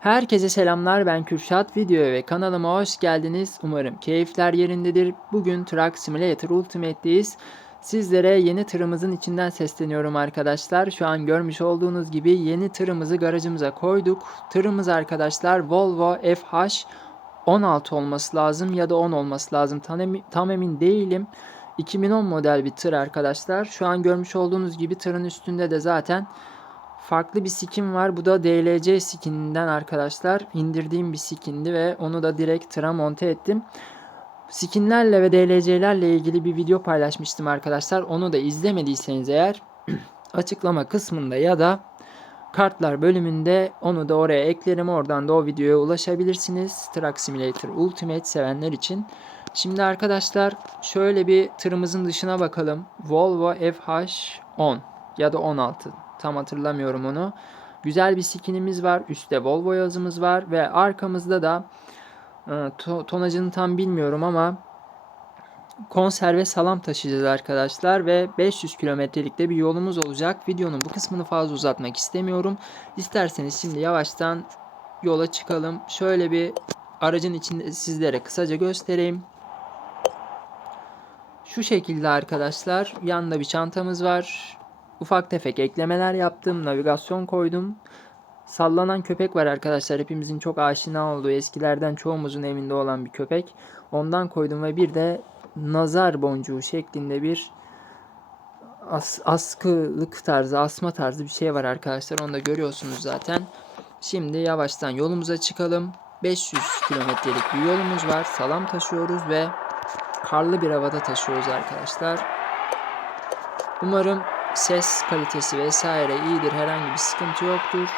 Herkese selamlar ben Kürşat. Videoya ve kanalıma hoş geldiniz. Umarım keyifler yerindedir. Bugün Truck Simulator Ultimate'deyiz. Sizlere yeni tırımızın içinden sesleniyorum arkadaşlar. Şu an görmüş olduğunuz gibi yeni tırımızı garajımıza koyduk. Tırımız arkadaşlar Volvo FH 16 olması lazım ya da 10 olması lazım. Tam tam emin değilim. 2010 model bir tır arkadaşlar. Şu an görmüş olduğunuz gibi tırın üstünde de zaten farklı bir skin var. Bu da DLC skininden arkadaşlar. indirdiğim bir skindi ve onu da direkt tıra monte ettim. Skinlerle ve DLC'lerle ilgili bir video paylaşmıştım arkadaşlar. Onu da izlemediyseniz eğer açıklama kısmında ya da kartlar bölümünde onu da oraya eklerim. Oradan da o videoya ulaşabilirsiniz. Truck Simulator Ultimate sevenler için. Şimdi arkadaşlar şöyle bir tırımızın dışına bakalım. Volvo FH10 ya da 16 tam hatırlamıyorum onu. Güzel bir skinimiz var. Üstte Volvo yazımız var ve arkamızda da e, to- tonajını tam bilmiyorum ama konserve salam taşıyacağız arkadaşlar ve 500 kilometrelikte bir yolumuz olacak. Videonun bu kısmını fazla uzatmak istemiyorum. İsterseniz şimdi yavaştan yola çıkalım. Şöyle bir aracın içinde sizlere kısaca göstereyim. Şu şekilde arkadaşlar. Yanında bir çantamız var. Ufak tefek eklemeler yaptım. Navigasyon koydum. Sallanan köpek var arkadaşlar. Hepimizin çok aşina olduğu eskilerden çoğumuzun evinde olan bir köpek. Ondan koydum ve bir de nazar boncuğu şeklinde bir as- askılık tarzı, asma tarzı bir şey var arkadaşlar. Onu da görüyorsunuz zaten. Şimdi yavaştan yolumuza çıkalım. 500 kilometrelik bir yolumuz var. Salam taşıyoruz ve karlı bir havada taşıyoruz arkadaşlar. Umarım ses kalitesi vesaire iyidir. Herhangi bir sıkıntı yoktur.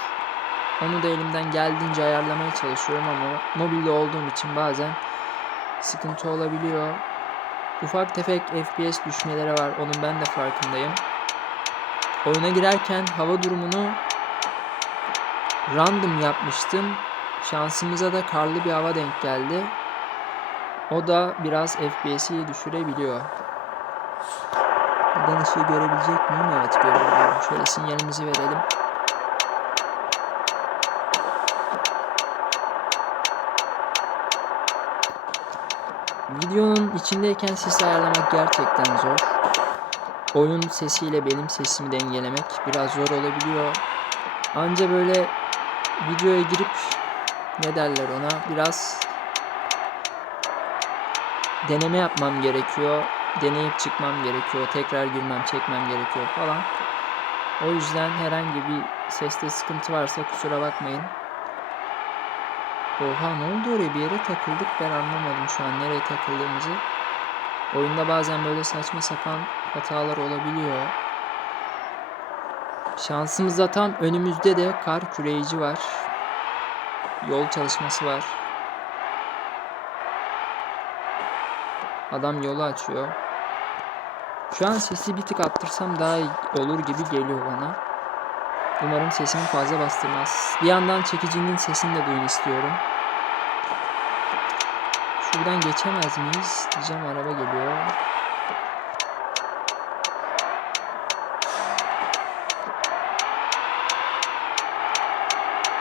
Onu da elimden geldiğince ayarlamaya çalışıyorum ama mobilde olduğum için bazen sıkıntı olabiliyor. Ufak tefek FPS düşmeleri var. Onun ben de farkındayım. Oyuna girerken hava durumunu random yapmıştım. Şansımıza da karlı bir hava denk geldi. O da biraz FPS'i düşürebiliyor. Buradan ışığı görebilecek miyim? Evet görebiliyorum. Şöyle sinyalimizi verelim. Videonun içindeyken ses ayarlamak gerçekten zor. Oyun sesiyle benim sesimi dengelemek biraz zor olabiliyor. Anca böyle videoya girip ne derler ona biraz deneme yapmam gerekiyor. Deneyip çıkmam gerekiyor. Tekrar girmem, çekmem gerekiyor falan. O yüzden herhangi bir seste sıkıntı varsa kusura bakmayın. Oha ne oldu oraya bir yere takıldık ben anlamadım şu an nereye takıldığımızı. Oyunda bazen böyle saçma sapan hatalar olabiliyor. Şansımızda tam önümüzde de kar küreyici var. Yol çalışması var. Adam yolu açıyor. Şu an sesi bir tık arttırsam daha iyi olur gibi geliyor bana. Umarım sesimi fazla bastırmaz. Bir yandan çekicinin sesini de duyun istiyorum. Şuradan geçemez miyiz? Diyeceğim araba geliyor.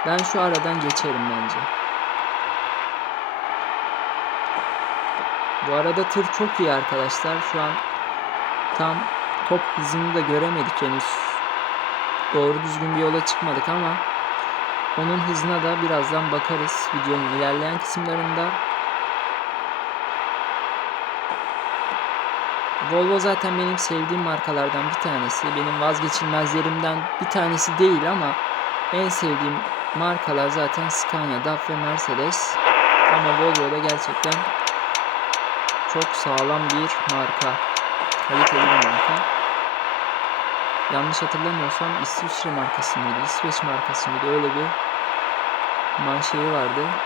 Ben şu aradan geçerim bence. Bu arada tır çok iyi arkadaşlar. Şu an tam top hızını da göremedik henüz. Doğru düzgün bir yola çıkmadık ama onun hızına da birazdan bakarız videonun ilerleyen kısımlarında. Volvo zaten benim sevdiğim markalardan bir tanesi. Benim vazgeçilmezlerimden bir tanesi değil ama en sevdiğim markalar zaten Scania, DAF ve Mercedes. Ama Volvo da gerçekten çok sağlam bir marka. Kaliteli bir marka. Yanlış hatırlamıyorsam İsviçre markası mıydı? İsveç markası mıydı? Öyle bir manşeyi vardı.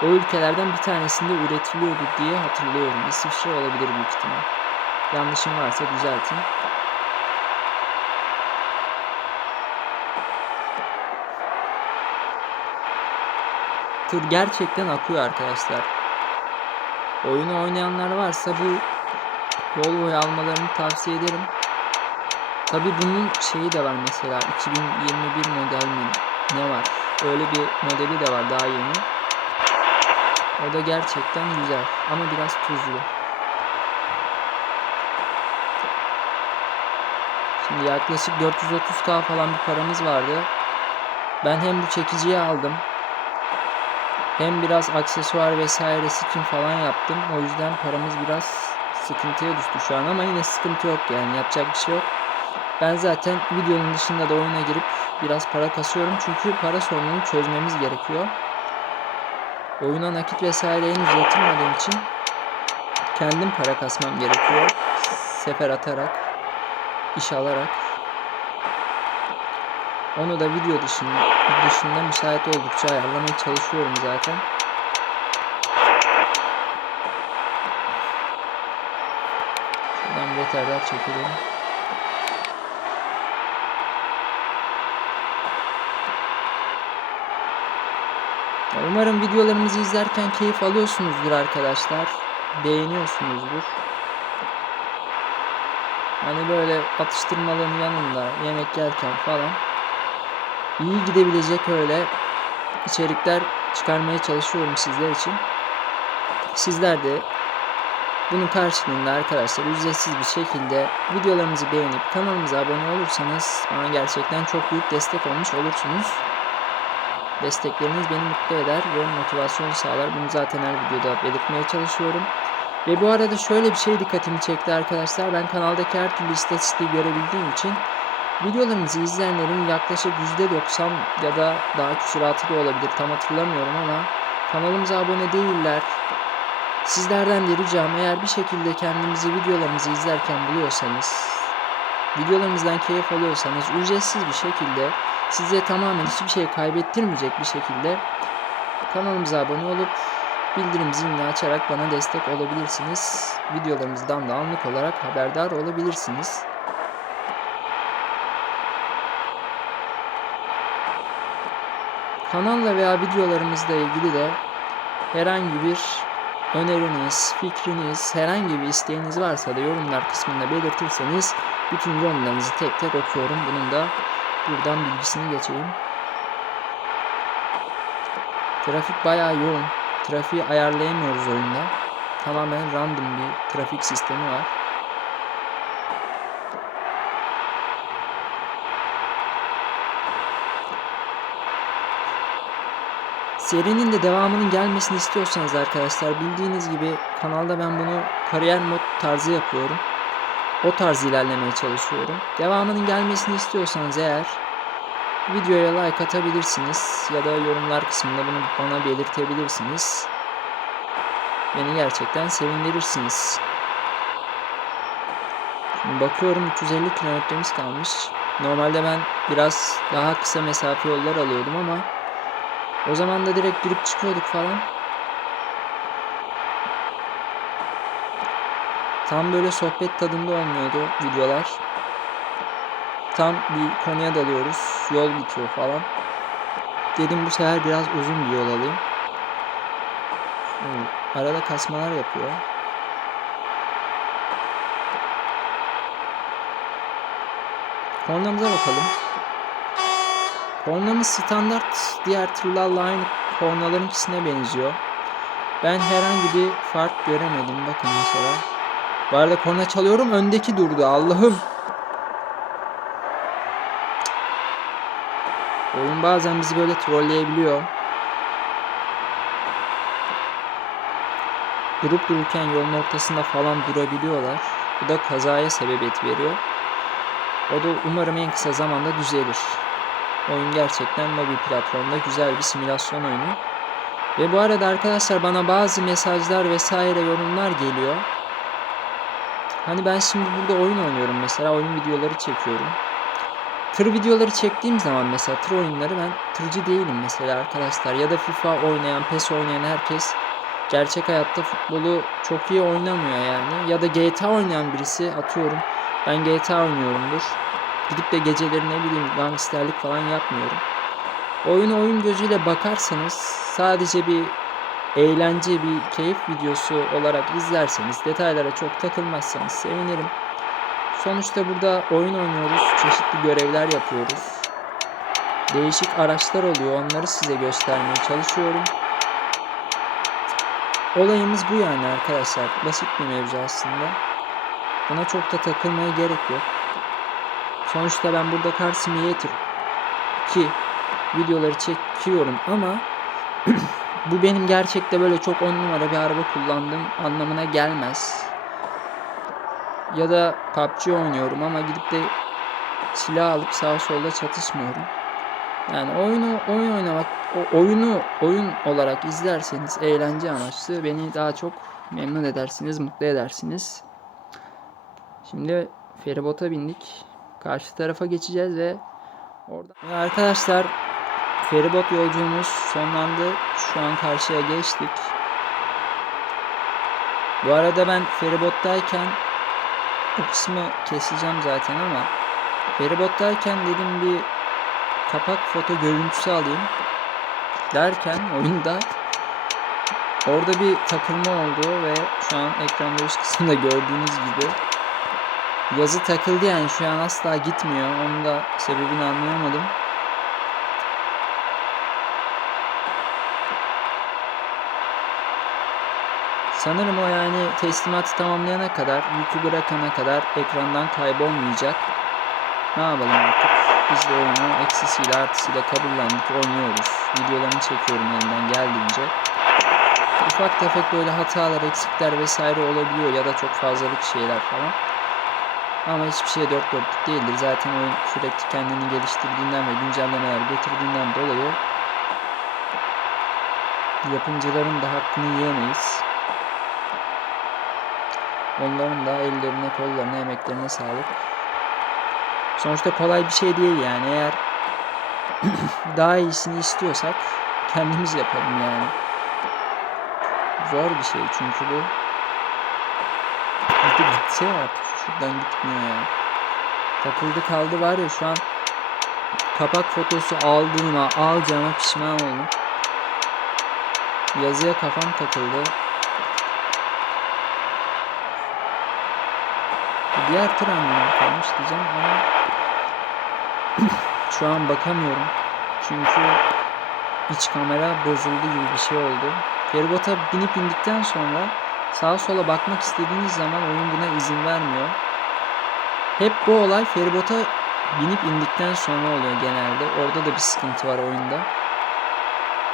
O ülkelerden bir tanesinde üretiliyordu diye hatırlıyorum. İsviçre olabilir büyük ihtimal. Yanlışım varsa düzeltin. Tır gerçekten akıyor arkadaşlar. Oyunu oynayanlar varsa bu Volvo'yu almalarını tavsiye ederim. Tabi bunun şeyi de var mesela 2021 model mi ne var? Öyle bir modeli de var daha yeni. O da gerçekten güzel ama biraz tuzlu. Şimdi yaklaşık 430k falan bir paramız vardı. Ben hem bu çekiciyi aldım. Hem biraz aksesuar vesairesi için falan yaptım. O yüzden paramız biraz sıkıntıya düştü şu an ama yine sıkıntı yok yani yapacak bir şey yok. Ben zaten videonun dışında da oyuna girip biraz para kasıyorum çünkü para sorununu çözmemiz gerekiyor. Oyuna nakit vesaire henüz yatırmadığım için kendim para kasmam gerekiyor. Sefer atarak, iş alarak. Onu da video dışında, dışında müsait oldukça ayarlamaya çalışıyorum zaten. Veteriner çekelim. Umarım videolarımızı izlerken keyif alıyorsunuzdur arkadaşlar. Beğeniyorsunuzdur. Hani böyle atıştırmaların yanında yemek yerken falan iyi gidebilecek öyle içerikler çıkarmaya çalışıyorum sizler için. Sizler de bunun karşılığında arkadaşlar ücretsiz bir şekilde videolarımızı beğenip kanalımıza abone olursanız bana gerçekten çok büyük destek olmuş olursunuz. Destekleriniz beni mutlu eder ve motivasyon sağlar. Bunu zaten her videoda belirtmeye çalışıyorum. Ve bu arada şöyle bir şey dikkatimi çekti arkadaşlar. Ben kanaldaki her türlü istatistiği görebildiğim için videolarımızı izleyenlerin yaklaşık %90 ya da daha küsuratı da olabilir tam hatırlamıyorum ama kanalımıza abone değiller. Sizlerden de ricam eğer bir şekilde kendimizi videolarımızı izlerken buluyorsanız, videolarımızdan keyif alıyorsanız ücretsiz bir şekilde size tamamen hiçbir şey kaybettirmeyecek bir şekilde kanalımıza abone olup bildirim zilini açarak bana destek olabilirsiniz. Videolarımızdan da anlık olarak haberdar olabilirsiniz. Kanalla veya videolarımızla ilgili de herhangi bir öneriniz, fikriniz, herhangi bir isteğiniz varsa da yorumlar kısmında belirtirseniz bütün yorumlarınızı tek tek okuyorum. Bunun da buradan bilgisini geçeyim. Trafik bayağı yoğun. Trafiği ayarlayamıyoruz oyunda. Tamamen random bir trafik sistemi var. Serinin de devamının gelmesini istiyorsanız arkadaşlar bildiğiniz gibi kanalda ben bunu kariyer mod tarzı yapıyorum. O tarz ilerlemeye çalışıyorum. Devamının gelmesini istiyorsanız eğer videoya like atabilirsiniz ya da yorumlar kısmında bunu bana belirtebilirsiniz. Beni gerçekten sevindirirsiniz. Şimdi bakıyorum 350 kilometremiz kalmış. Normalde ben biraz daha kısa mesafe yollar alıyordum ama o zaman da direkt girip çıkıyorduk falan. Tam böyle sohbet tadında olmuyordu videolar. Tam bir konuya dalıyoruz. Yol bitiyor falan. Dedim bu sefer biraz uzun bir yol alayım. Arada kasmalar yapıyor. Kornamıza bakalım. Kornamız standart diğer tırlarla aynı kornaların ikisine benziyor. Ben herhangi bir fark göremedim. Bakın mesela. Bu arada korna çalıyorum. Öndeki durdu. Allah'ım. Oyun bazen bizi böyle trolleyebiliyor. Durup dururken yolun ortasında falan durabiliyorlar. Bu da kazaya sebebiyet veriyor. O da umarım en kısa zamanda düzelir. Oyun gerçekten mobil platformda güzel bir simülasyon oyunu. Ve bu arada arkadaşlar bana bazı mesajlar vesaire yorumlar geliyor. Hani ben şimdi burada oyun oynuyorum mesela oyun videoları çekiyorum. Tır videoları çektiğim zaman mesela tır oyunları ben tırcı değilim mesela arkadaşlar. Ya da FIFA oynayan, PES oynayan herkes gerçek hayatta futbolu çok iyi oynamıyor yani. Ya da GTA oynayan birisi atıyorum. Ben GTA oynuyorumdur. Gidip de geceleri ne bileyim gangsterlik falan yapmıyorum. Oyunu oyun gözüyle bakarsanız sadece bir eğlence, bir keyif videosu olarak izlerseniz, detaylara çok takılmazsanız sevinirim. Sonuçta burada oyun oynuyoruz, çeşitli görevler yapıyoruz. değişik araçlar oluyor. Onları size göstermeye çalışıyorum. Olayımız bu yani arkadaşlar. Basit bir mevzu aslında. Buna çok da takılmaya gerek yok. Sonuçta ben burada Car Simulator 2 videoları çekiyorum ama bu benim gerçekte böyle çok on numara bir araba kullandığım anlamına gelmez. Ya da PUBG oynuyorum ama gidip de silah alıp sağa solda çatışmıyorum. Yani oyunu oyun oynamak oyunu oyun olarak izlerseniz eğlence amaçlı beni daha çok memnun edersiniz, mutlu edersiniz. Şimdi feribota bindik. Karşı tarafa geçeceğiz ve orada arkadaşlar feribot yolculuğumuz sonlandı. Şu an karşıya geçtik. Bu arada ben feribottayken bu kısmı keseceğim zaten ama feribottayken dedim bir kapak foto görüntüsü alayım derken oyunda orada bir takılma oldu ve şu an ekranda üst kısımda gördüğünüz gibi yazı takıldı yani şu an asla gitmiyor. Onun da sebebini anlayamadım. Sanırım o yani teslimatı tamamlayana kadar, yükü bırakana kadar ekrandan kaybolmayacak. Ne yapalım artık? Biz de oyunu eksisiyle artısıyla kabullendik, oynuyoruz. Videolarını çekiyorum elimden geldiğince. Ufak tefek böyle hatalar, eksikler vesaire olabiliyor ya da çok fazlalık şeyler falan. Ama hiçbir şey dört dörtlük değildir. Zaten oyun sürekli kendini geliştirdiğinden ve güncellemeler getirdiğinden dolayı yapımcıların da hakkını yiyemeyiz. Onların da ellerine, kollarına, emeklerine sağlık. Sonuçta kolay bir şey değil yani. Eğer daha iyisini istiyorsak kendimiz yapalım yani. Zor bir şey çünkü bu. Gitse ya. Şuradan gitmiyor ya. Takıldı kaldı var ya şu an kapak fotosu aldığıma alacağıma pişman oldum. Yazıya kafam takıldı. Diğer hangine kalmış diyeceğim ama şu an bakamıyorum. Çünkü iç kamera bozuldu gibi bir şey oldu. Feribota binip indikten sonra sağa sola bakmak istediğiniz zaman oyun buna izin vermiyor. Hep bu olay feribota binip indikten sonra oluyor genelde. Orada da bir sıkıntı var oyunda.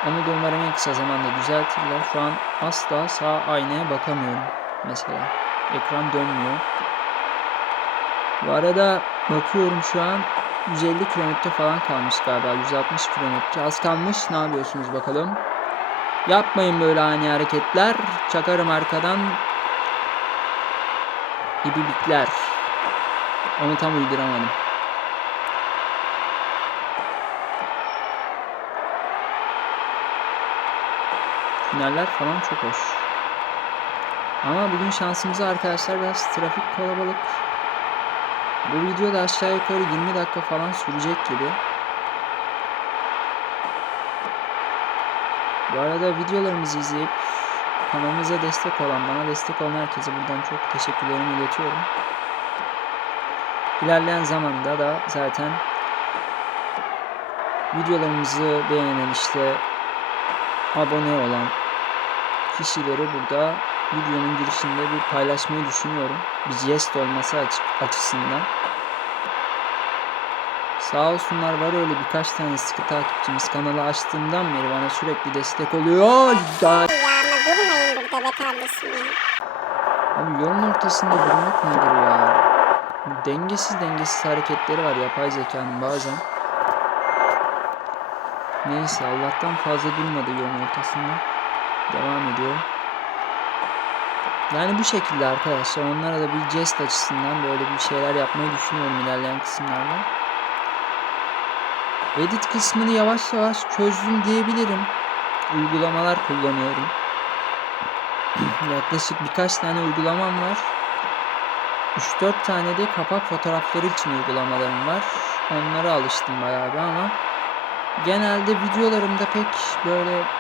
Onu da umarım en kısa zamanda düzeltirler. Şu an asla sağ aynaya bakamıyorum mesela. Ekran dönmüyor. Bu arada bakıyorum şu an 150 kilometre falan kalmış galiba. 160 kilometre. Az kalmış. Ne yapıyorsunuz bakalım? Yapmayın böyle ani hareketler. Çakarım arkadan. İbibikler. Onu tam uyduramadım. Tüneller falan çok hoş. Ama bugün şansımıza arkadaşlar biraz trafik kalabalık. Bu video da aşağı yukarı 20 dakika falan sürecek gibi. Bu arada videolarımızı izleyip kanalımıza destek olan, bana destek olan herkese buradan çok teşekkürlerimi iletiyorum. İlerleyen zamanda da zaten videolarımızı beğenen işte abone olan kişileri burada videonun girişinde bir paylaşmayı düşünüyorum. Bir jest olması açısından. Sağ olsunlar var öyle birkaç tane sıkı takipçimiz kanalı açtığımdan beri bana sürekli destek oluyor. Da durmayın burada be kardeşim ya. Abi yolun ortasında durmak nedir ya? Dengesiz dengesiz hareketleri var yapay zekanın bazen. Neyse Allah'tan fazla durmadı yolun ortasında. Devam ediyor. Yani bu şekilde arkadaşlar onlara da bir jest açısından böyle bir şeyler yapmayı düşünüyorum ilerleyen kısımlarda. Edit kısmını yavaş yavaş çözdüm diyebilirim. Uygulamalar kullanıyorum. Yaklaşık birkaç tane uygulamam var. 3-4 tane de kapak fotoğrafları için uygulamalarım var. Onlara alıştım bayağı bir ama genelde videolarımda pek böyle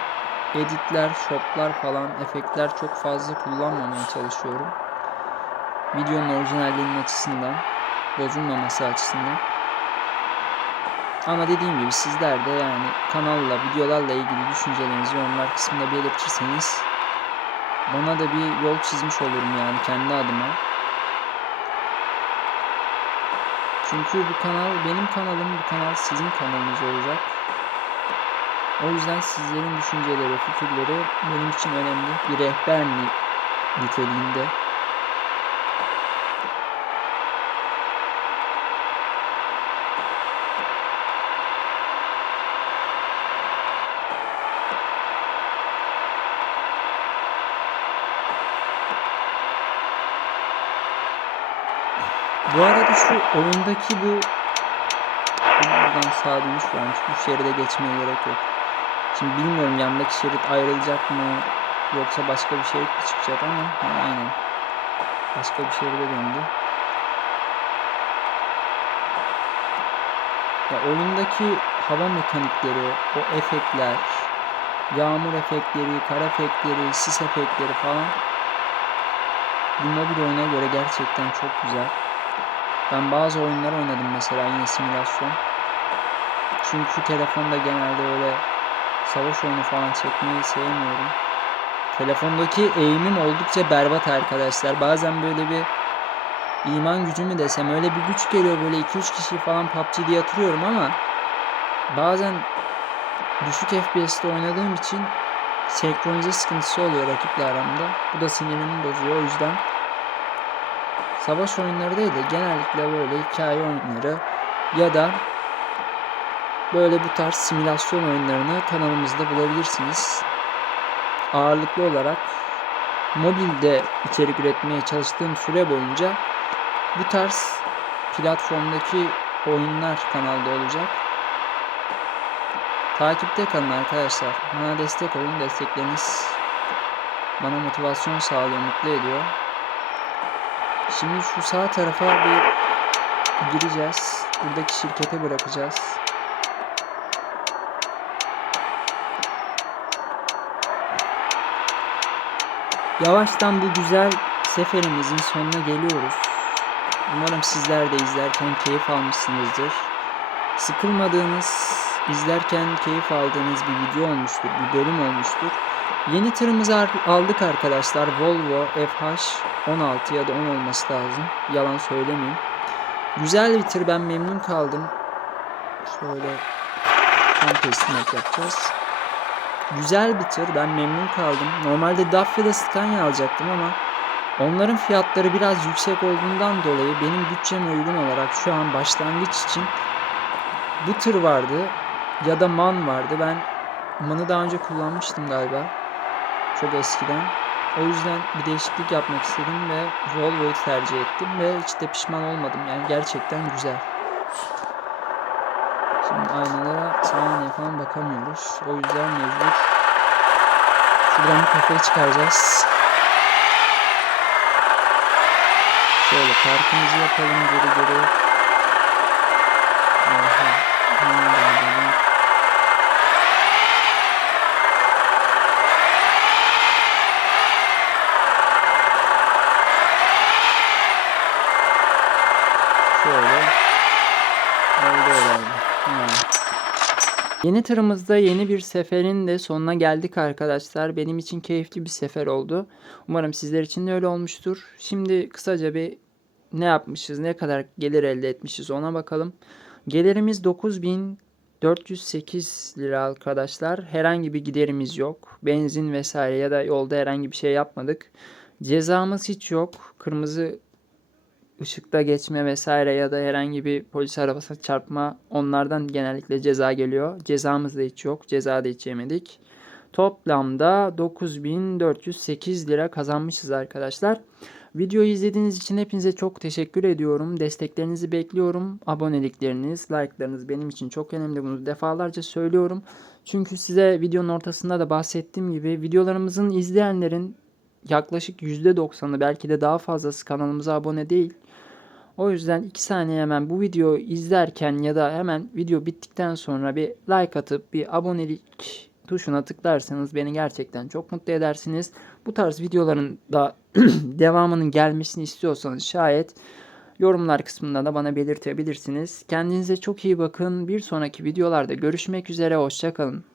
editler, shotlar falan, efektler çok fazla kullanmamaya çalışıyorum. Videonun orijinalliğinin açısından, bozulmaması açısından. Ama dediğim gibi sizler de yani kanalla, videolarla ilgili düşüncelerinizi yorumlar kısmında belirtirseniz bana da bir yol çizmiş olurum yani kendi adıma. Çünkü bu kanal benim kanalım, bu kanal sizin kanalınız olacak. O yüzden sizlerin düşünceleri, fikirleri benim için önemli. Bir rehber ni- niteliğinde. Bu arada şu oyundaki bu buradan sağa dönüş varmış. Bu şeride geçmeye gerek yok. Şimdi bilmiyorum yandaki şerit ayrılacak mı yoksa başka bir şerit mi çıkacak ama ha, aynen. Başka bir şeride döndü. Ya oyundaki hava mekanikleri, o efektler, yağmur efektleri, kar efektleri, sis efektleri falan bir mobil oyuna göre gerçekten çok güzel. Ben bazı oyunlar oynadım mesela yine simülasyon. Çünkü telefonda genelde öyle savaş oyunu falan çekmeyi sevmiyorum. Telefondaki eğimim oldukça berbat arkadaşlar. Bazen böyle bir iman gücü mü desem öyle bir güç geliyor böyle 2-3 kişi falan PUBG diye atırıyorum ama bazen düşük FPS'te oynadığım için senkronize sıkıntısı oluyor rakiple aramda. Bu da sinirimi bozuyor. O yüzden savaş oyunları değil de genellikle böyle hikaye oyunları ya da böyle bu tarz simülasyon oyunlarını kanalımızda bulabilirsiniz. Ağırlıklı olarak mobilde içerik üretmeye çalıştığım süre boyunca bu tarz platformdaki oyunlar kanalda olacak. Takipte kalın arkadaşlar. Bana destek olun. Destekleriniz bana motivasyon sağlıyor, mutlu ediyor. Şimdi şu sağ tarafa bir gireceğiz. Buradaki şirkete bırakacağız. Yavaştan bu güzel seferimizin sonuna geliyoruz. Umarım sizler de izlerken keyif almışsınızdır. Sıkılmadığınız, izlerken keyif aldığınız bir video olmuştur, bir bölüm olmuştur. Yeni tırımızı aldık arkadaşlar. Volvo FH16 ya da 10 olması lazım. Yalan söylemeyeyim. Güzel bir tır ben memnun kaldım. Şöyle son teslimat yapacağız. Güzel bir tır ben memnun kaldım. Normalde DAF ya da Scania alacaktım ama onların fiyatları biraz yüksek olduğundan dolayı benim bütçeme uygun olarak şu an başlangıç için bu tır vardı ya da MAN vardı. Ben MAN'ı daha önce kullanmıştım galiba. Çok eskiden. O yüzden bir değişiklik yapmak istedim ve Volvo'yu tercih ettim ve hiç de pişman olmadım. Yani gerçekten güzel. Şimdi aynalara saniye falan bakamıyoruz. O yüzden mecbur şuradan bir kafayı çıkaracağız. Şöyle parkımızı yapalım geri geri. Oha. hemen geldim. Şöyle. Oldu herhalde. Ha. Yeni tırımızda yeni bir seferin de sonuna geldik arkadaşlar. Benim için keyifli bir sefer oldu. Umarım sizler için de öyle olmuştur. Şimdi kısaca bir ne yapmışız, ne kadar gelir elde etmişiz ona bakalım. Gelirimiz 9408 lira arkadaşlar. Herhangi bir giderimiz yok. Benzin vesaire ya da yolda herhangi bir şey yapmadık. Cezamız hiç yok. Kırmızı ışıkta geçme vesaire ya da herhangi bir polis arabasına çarpma onlardan genellikle ceza geliyor. Cezamız da hiç yok. Ceza da hiç yemedik. Toplamda 9408 lira kazanmışız arkadaşlar. Videoyu izlediğiniz için hepinize çok teşekkür ediyorum. Desteklerinizi bekliyorum. Abonelikleriniz, like'larınız benim için çok önemli. Bunu defalarca söylüyorum. Çünkü size videonun ortasında da bahsettiğim gibi videolarımızın izleyenlerin yaklaşık %90'ı belki de daha fazlası kanalımıza abone değil. O yüzden 2 saniye hemen bu videoyu izlerken ya da hemen video bittikten sonra bir like atıp bir abonelik tuşuna tıklarsanız beni gerçekten çok mutlu edersiniz. Bu tarz videoların da devamının gelmesini istiyorsanız şayet Yorumlar kısmında da bana belirtebilirsiniz. Kendinize çok iyi bakın. Bir sonraki videolarda görüşmek üzere. Hoşçakalın.